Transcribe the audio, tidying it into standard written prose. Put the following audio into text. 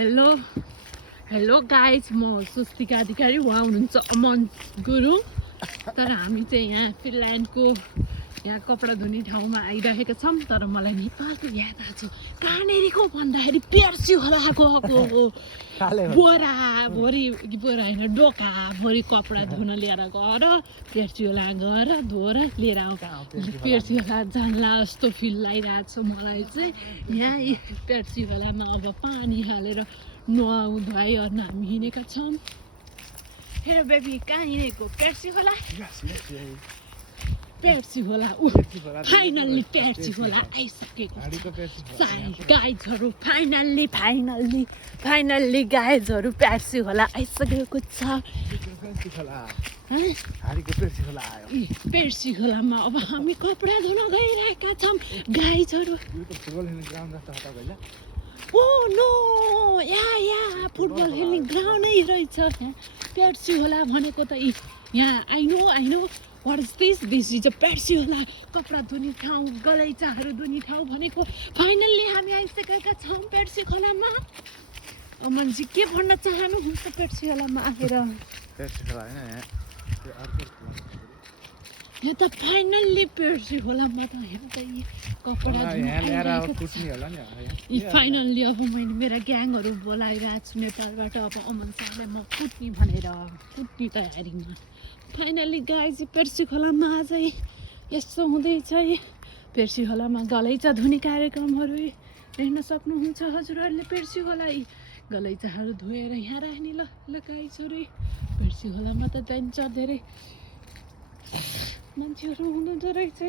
Hello hello guys, म स्वस्तिका अधिकारी, उहाँ हुनुहुन्छ अमन गुरुङ। तर हामी चाहिँ यहाँ फिनल्यान्डको यहाँ कपडा धुने ठाउँमा आइरहेका छौँ। तर मलाई नेपालको याद आएको छ कहाँनेरिको भन्दाखेरि पेर्सी खोलाको बोरा होइन डोकाभरि कपडा धुन लिएर गएर पेर्सी खोला गएर धोएर लिएर पेर्सी खोला जान्ला जस्तो फिल लागिरहेको छ मलाई चाहिँ। यहाँ पेर्सी खोलामा अब पानी हालेर नुहाई गर्न हामी हिँडेका छौँ। हेलो बेबी, कहाँ हिँडेको? पेर्सी खोला। पेर्सी खोला फाइनल्ली पेर्सी खोला आइसकेको छ गाइजहरू। फाइनल्ली गाइजहरू पेर्सी खोला आइसकेको छ। पेर्सी खोलामा अब हामी कपडा धुन गइरहेका छौँ गाइजहरू। ओ नो, या फुटबल खेल्ने ग्राउन्डै रहेछ यहाँ पेर्सी खोला भनेको त। यहाँ I know what is this is a पेर्सी खोला, कपडा धुने ठाउँ, गलैँचाहरू धुने ठाउँ भनेको। फाइनल्ली हामी आइसकेका छौँ पेर्सी खोलामा। अमनजी के भन्न चाहनुहुन्छ पेर्सी खोलामा आएर? यहाँ त फाइनल्ली पेर्सी खोलामा त यहाँ त कपडा फाइनल्ली अब मैले मेरा ग्याङहरू बोलाइरहेको छु नेपालबाट। अब अमन सरलाई म कुट्ने भनेर कुट्ने तयारीमा। फाइनल्ली गाइज पेर्सी खोलामा चाहिँ यस्तो हुँदैछ। पेर्सी खोलामा गलैँचा धुने कार्यक्रमहरू हेर्न सक्नुहुन्छ हजुरहरूले। पेर्सी खोला गलैँचाहरू धोएर यहाँ राख्ने ल गाइजहरू। पेर्सी खोलामा त जान्छ धेरै मान्छेहरू हुनुहुँदो रहेछ।